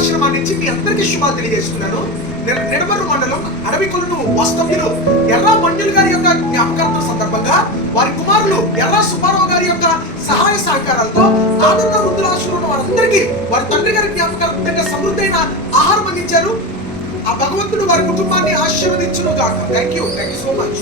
ఆశ్రమాన్ని నుంచి మీ అందరికీ శుభాలు తెలియజేస్తున్నాను. నిడమర్రు మండలం అడవికొలను వాస్తవ్యులు ఎర్రా మంజులు గారి యొక్క జ్ఞాపకార్థం సందర్భంగా వారి కుమారులు ఎర్రా సుబ్బారావు గారి యొక్క సహాయ సహకారాలతో ఆనంద వృద్ధులాశ్రమంలో ఉన్న వారందరికీ వారి తండ్రి గారి జ్ఞాపకార్థంగా సమృద్ధైన ఆహారం అందించారు. ఆ భగవంతుడు వారి కుటుంబాన్ని ఆశీర్వదించును గాక. Thank you so much.